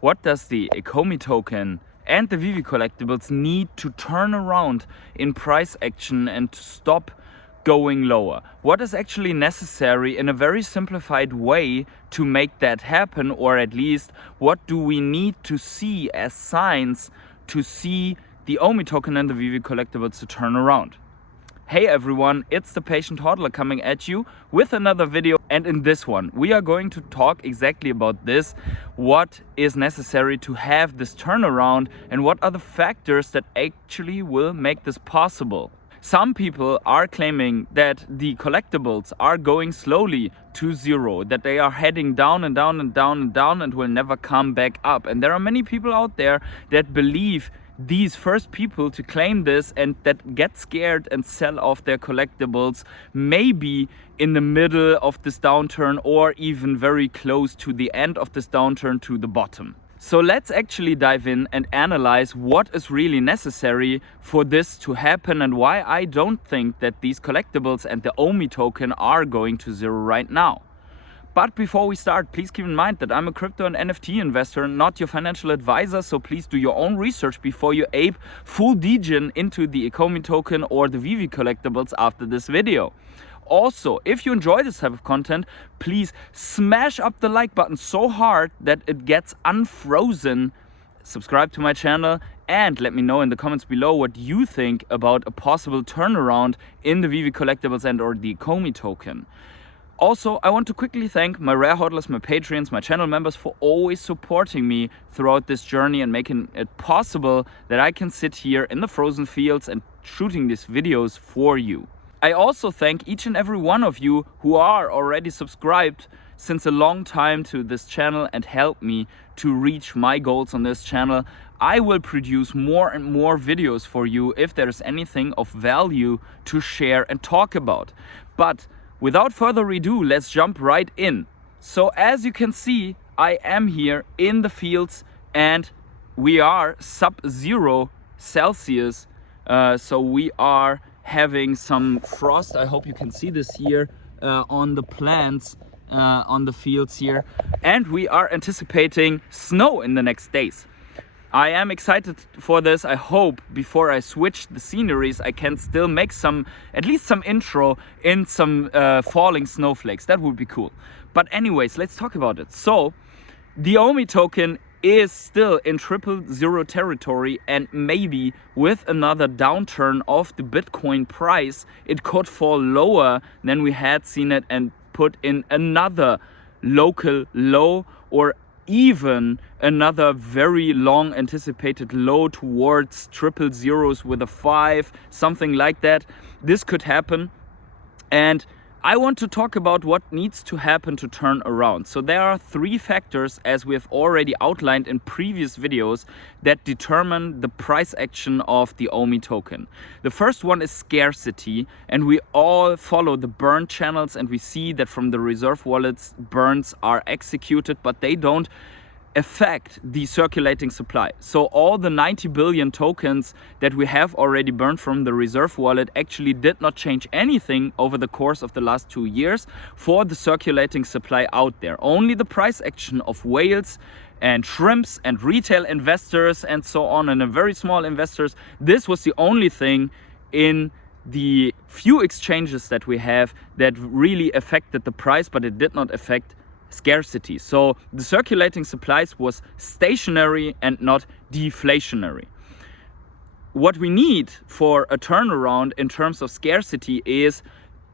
What does the Ecomi token and the Veve Collectibles need to turn around in price action and to stop going lower? What is actually necessary in a very simplified way to make that happen, or at least what do we need to see as signs to see the Ecomi token and the Veve Collectibles to turn around? Hey everyone, it's the Patient Hodler coming at you with another video, and in this one we are going to talk exactly about this. What is necessary to have this turnaround and what are the factors that actually will make this possible? Some people are claiming that the collectibles are going slowly to zero, that they are heading down and down and down and down and will never come back up. And there are many people out there that believe these first people to claim this and that get scared and sell off their collectibles maybe in the middle of this downturn or even very close to the end of this downturn to the bottom. So let's actually dive in and analyze what is really necessary for this to happen and why I don't think that these collectibles and the Ecomi token are going to zero right now. But before we start, please keep in mind that I'm a crypto and NFT investor, not your financial advisor, so please do your own research before you ape full degen into the Ecomi token or the Veve Collectibles after this video. Also, if you enjoy this type of content, please smash up the like button so hard that it gets unfrozen. Subscribe to my channel and let me know in the comments below what you think about a possible turnaround in the Veve Collectibles and or the Ecomi token. Also, I want to quickly thank my rare hodlers, my Patreons, my channel members for always supporting me throughout this journey and making it possible that I can sit here in the frozen fields and shooting these videos for you. I also thank each and every one of you who are already subscribed since a long time to this channel and help me to reach my goals on this channel. I will produce more and more videos for you if there is anything of value to share and talk about. But without further ado, let's jump right in. So as you can see, I am here in the fields and we are sub-0 Celsius. So we are having some frost. I hope you can see this here on the plants, on the fields here. And we are anticipating snow in the next days. I am excited for this. I hope before I switch the sceneries I can still make at least some intro in some falling snowflakes. That would be cool. But anyways, let's talk about it. So the Ecomi token is still in 000 territory, and maybe with another downturn of the Bitcoin price it could fall lower than we had seen it and put in another local low or even another very long anticipated low towards 000s with a 5, something like that. This could happen, and I want to talk about what needs to happen to turn around. So there are 3 factors, as we have already outlined in previous videos, that determine the price action of the Ecomi token. The first one is scarcity, and we all follow the burn channels and we see that from the reserve wallets burns are executed, but they don't affect the circulating supply. So all the 90 billion tokens that we have already burned from the reserve wallet actually did not change anything over the course of the last 2 years for the circulating supply out there. Only the price action of whales and shrimps and retail investors and so on, and very small investors, this was the only thing in the few exchanges that we have that really affected the price, but it did not affect scarcity. So the circulating supplies was stationary and not deflationary. What we need for a turnaround in terms of scarcity is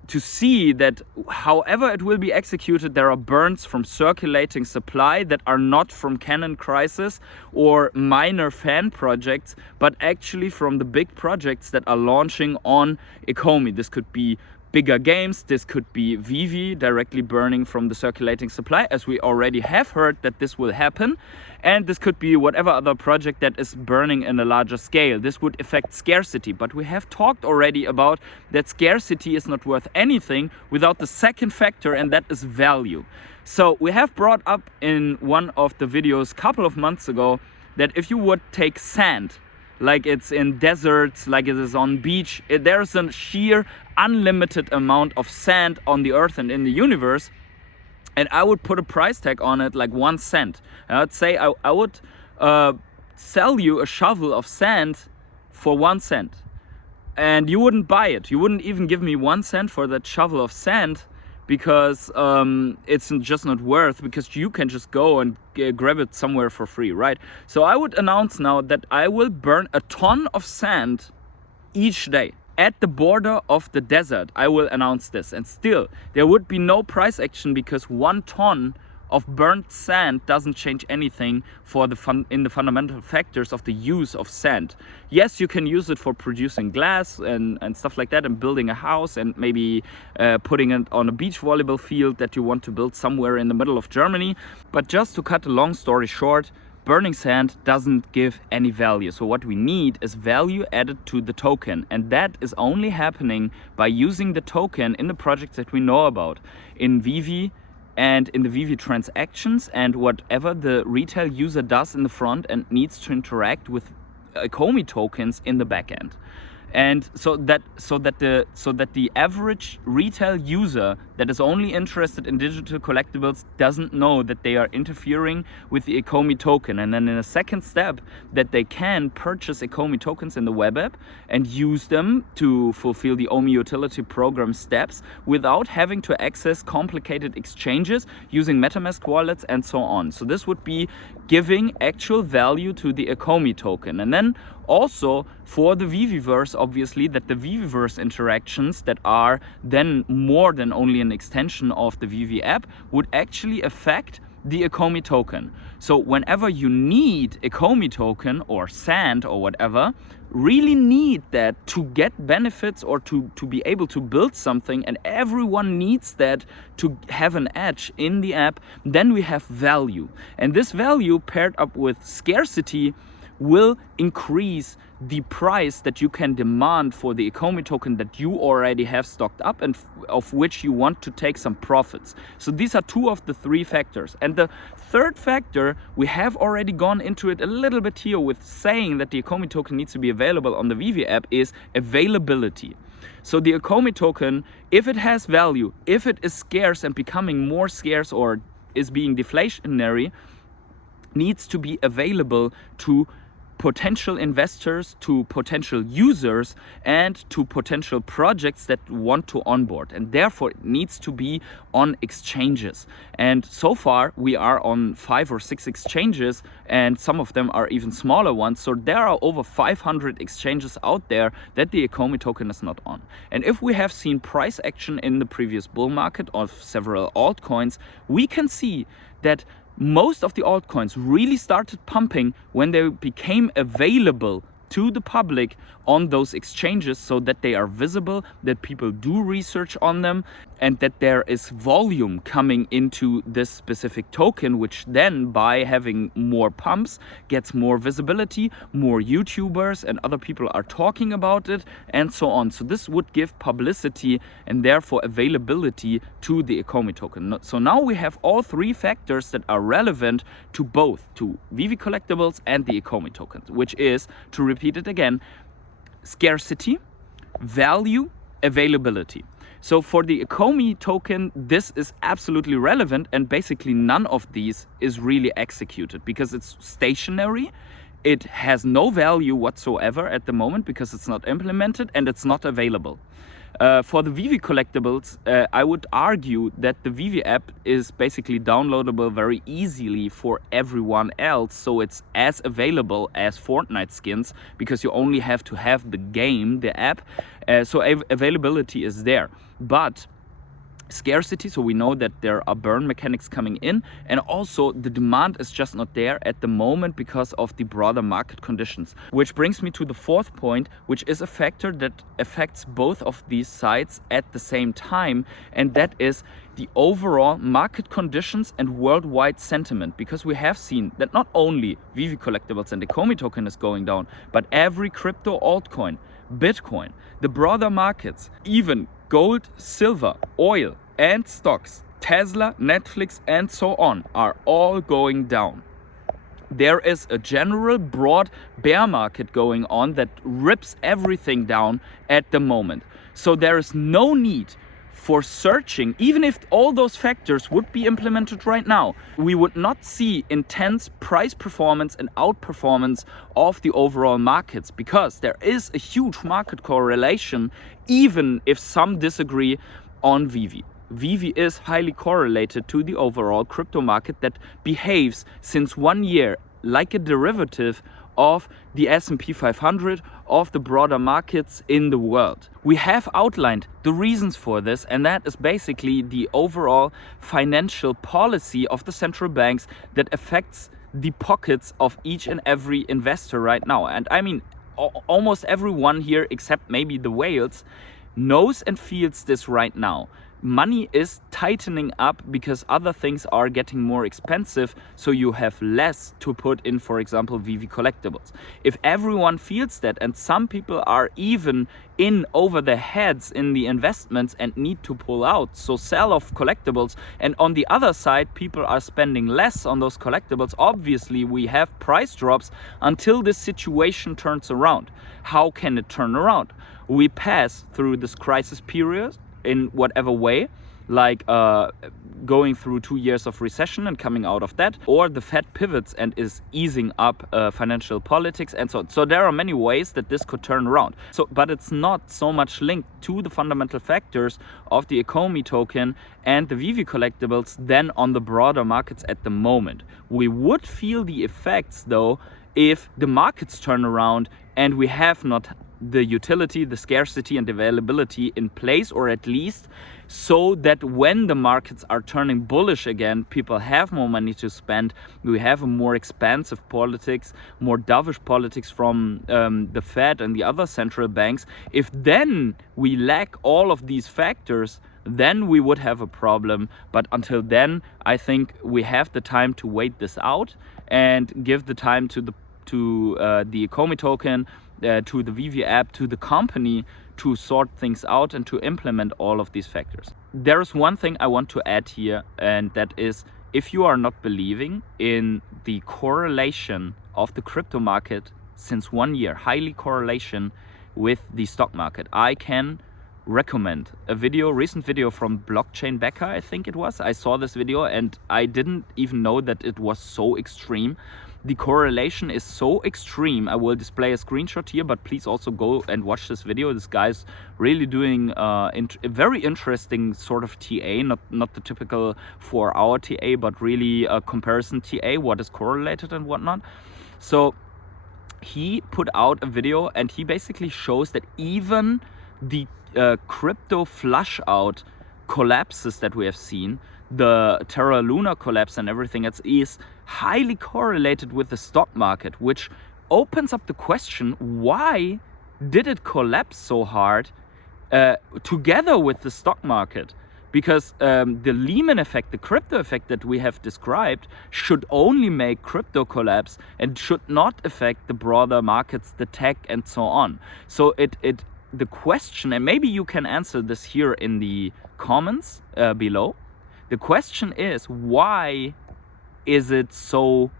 to see that however it will be executed, there are burns from circulating supply that are not from Canon Crisis or minor fan projects, but actually from the big projects that are launching on Ecomi. This could be bigger games, this could be Veve directly burning from the circulating supply, as we already have heard that this will happen, and this could be whatever other project that is burning in a larger scale. This would affect scarcity, but we have talked already about that scarcity is not worth anything without the second factor, and that is value. So we have brought up in one of the videos a couple of months ago that if you would take sand, like it's in deserts, like it is on beach, there's a sheer unlimited amount of sand on the earth and in the universe, and I would put a price tag on it like 1 cent. And I'd say I would sell you a shovel of sand for 1 cent. And you wouldn't buy it. You wouldn't even give me 1 cent for that shovel of sand, because it's just not worth, because you can just go and grab it somewhere for free, right? So I would announce now that I will burn a ton of sand each day. At the border of the desert, I will announce this, and still there would be no price action, because 1 ton of burnt sand doesn't change anything for the fundamental factors of the use of sand. Yes, you can use it for producing glass and stuff like that, and building a house, and maybe putting it on a beach volleyball field that you want to build somewhere in the middle of Germany. But just to cut a long story short, burning sand doesn't give any value. So what we need is value added to the token, and that is only happening by using the token in the projects that we know about, in Veve and in the Veve transactions, and whatever the retail user does in the front end needs to interact with Ecomi tokens in the back end. And so that the average retail user that is only interested in digital collectibles doesn't know that they are interfering with the Ecomi token. And then in a second step, that they can purchase Ecomi tokens in the web app and use them to fulfill the OMI utility program steps without having to access complicated exchanges using MetaMask wallets and so on. So this would be giving actual value to the Ecomi token. And then also for the Veveverse, obviously, that the Veveverse interactions that are then more than only an extension of the Veve app would actually affect the Ecomi token. So whenever you need Ecomi token or sand or whatever, really need that to get benefits or to be able to build something, and everyone needs that to have an edge in the app, then we have value. And this value paired up with scarcity will increase the price that you can demand for the Ecomi token that you already have stocked up and of which you want to take some profits. So these are 2 of the 3 factors. And the third factor, we have already gone into it a little bit here with saying that the Ecomi token needs to be available on the Veve app, is availability. So the Ecomi token, if it has value, if it is scarce and becoming more scarce or is being deflationary, needs to be available to potential investors, to potential users, and to potential projects that want to onboard, and therefore it needs to be on exchanges. And so far we are on 5 or 6 exchanges, and some of them are even smaller ones. So there are over 500 exchanges out there that the Ecomi token is not on. And if we have seen price action in the previous bull market of several altcoins, we can see that most of the altcoins really started pumping when they became available to the public on those exchanges, so that they are visible, that people do research on them, and that there is volume coming into this specific token, which then, by having more pumps, gets more visibility, more YouTubers and other people are talking about it, and so on. So this would give publicity and therefore availability to the Ecomi token. So now we have all 3 factors that are relevant to both, to Veve Collectibles and the Ecomi tokens, which is, to repeat it again, scarcity, value, availability. So for the Ecomi token, this is absolutely relevant, and basically none of these is really executed because it's stationary. It has no value whatsoever at the moment because it's not implemented and it's not available. For the Veve Collectibles, I would argue that the Veve app is basically downloadable very easily for everyone else, so it's as available as Fortnite skins because you only have to have the game, the app, so availability is there. But scarcity, so we know that there are burn mechanics coming in, and also the demand is just not there at the moment because of the broader market conditions. Which brings me to the 4th point, which is a factor that affects both of these sides at the same time, and that is the overall market conditions and worldwide sentiment, because we have seen that not only Veve Collectibles and the Ecomi token is going down, but every crypto altcoin, Bitcoin, the broader markets, even gold, silver, oil and stocks, Tesla, Netflix and so on are all going down. There is a general broad bear market going on that rips everything down at the moment. So there is no need for searching, even if all those factors would be implemented right now, we would not see intense price performance and outperformance of the overall markets, because there is a huge market correlation, even if some disagree on Veve. Veve is highly correlated to the overall crypto market that behaves since 1 year like a derivative of the S&P 500, of the broader markets in the world. We have outlined the reasons for this, and that is basically the overall financial policy of the central banks that affects the pockets of each and every investor right now. And I mean, almost everyone here, except maybe the whales, knows and feels this right now. Money is tightening up because other things are getting more expensive, so you have less to put in, for example, Veve Collectibles. If everyone feels that, and some people are even in over their heads in the investments and need to pull out, so sell off collectibles, and on the other side people are spending less on those collectibles, obviously we have price drops until this situation turns around. How can it turn around? We pass through this crisis period in whatever way, like going through 2 years of recession and coming out of that, or the Fed pivots and is easing up financial politics and so on. So there are many ways that this could turn around. But it's not so much linked to the fundamental factors of the Ecomi token and the Veve Collectibles than on the broader markets at the moment. We would feel the effects though if the markets turn around and we have not the utility, the scarcity and availability in place, or at least so that when the markets are turning bullish again, people have more money to spend. We have a more expansive politics, more dovish politics from the Fed and the other central banks. If then we lack all of these factors, then we would have a problem. But until then, I think we have the time to wait this out and give the time to the Ecomi token, to the Veve app, to the company to sort things out and to implement all of these factors. There is one thing I want to add here, and that is, if you are not believing in the correlation of the crypto market since 1 year, highly correlation with the stock market, I can recommend a recent video from Blockchain Becca, I think it was. I saw this video and I didn't even know that it was so extreme. The correlation is so extreme. I will display a screenshot here, but please also go and watch this video. This guy's really doing a very interesting sort of TA, not the typical 4-hour TA, but really a comparison TA, what is correlated and whatnot. So he put out a video and he basically shows that even the crypto flush out collapses that we have seen, the Terra Luna collapse and everything else, is highly correlated with the stock market, which opens up the question, why did it collapse so hard together with the stock market? Because the Lehman effect, the crypto effect that we have described, should only make crypto collapse and should not affect the broader markets, the tech and so on. So the question, and maybe you can answer this here in the comments below. The question is, why is it so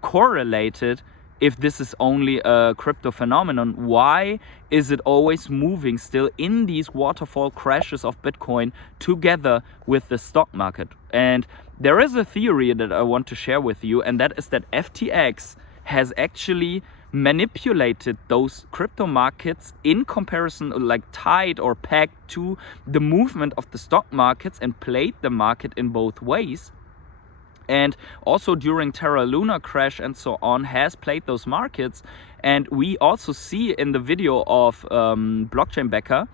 correlated if this is only a crypto phenomenon? Why is it always moving still in these waterfall crashes of Bitcoin together with the stock market? And there is a theory that I want to share with you, and that is that FTX has actually manipulated those crypto markets in comparison, like tied or pegged to the movement of the stock markets, and played the market in both ways. And also during Terra Luna crash and so on has played those markets. And we also see in the video of Blockchain Becca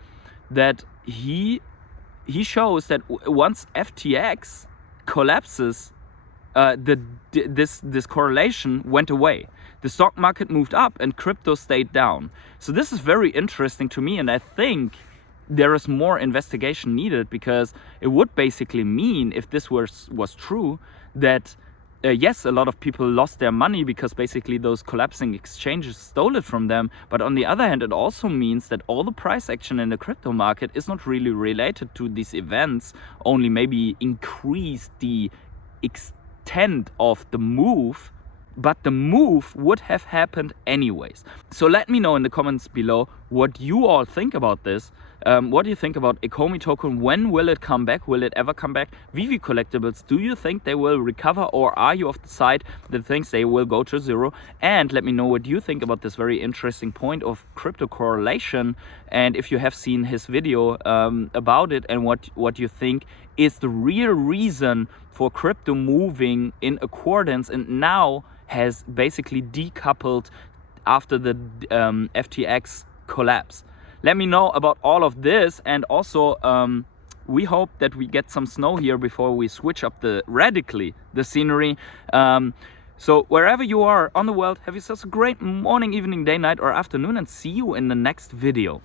that he shows that once FTX collapses, this correlation went away. The stock market moved up and crypto stayed down. So this is very interesting to me, and I think there is more investigation needed, because it would basically mean, if this was true, that yes, a lot of people lost their money because basically those collapsing exchanges stole it from them. But on the other hand, it also means that all the price action in the crypto market is not really related to these events, only maybe increase the extent of the move, but the move would have happened anyways. So let me know in the comments below what you all think about this. What do you think about Ecomi token? When will it come back? Will it ever come back? Veve Collectibles, do you think they will recover, or are you of the side that thinks they will go to zero? And let me know what you think about this very interesting point of crypto correlation, and if you have seen his video about it, and what you think is the real reason for crypto moving in accordance and now has basically decoupled after the FTX collapse. Let me know about all of this, and also we hope that we get some snow here before we switch up radically the scenery. So wherever you are on the world, have yourselves a great morning, evening, day, night, or afternoon, and see you in the next video.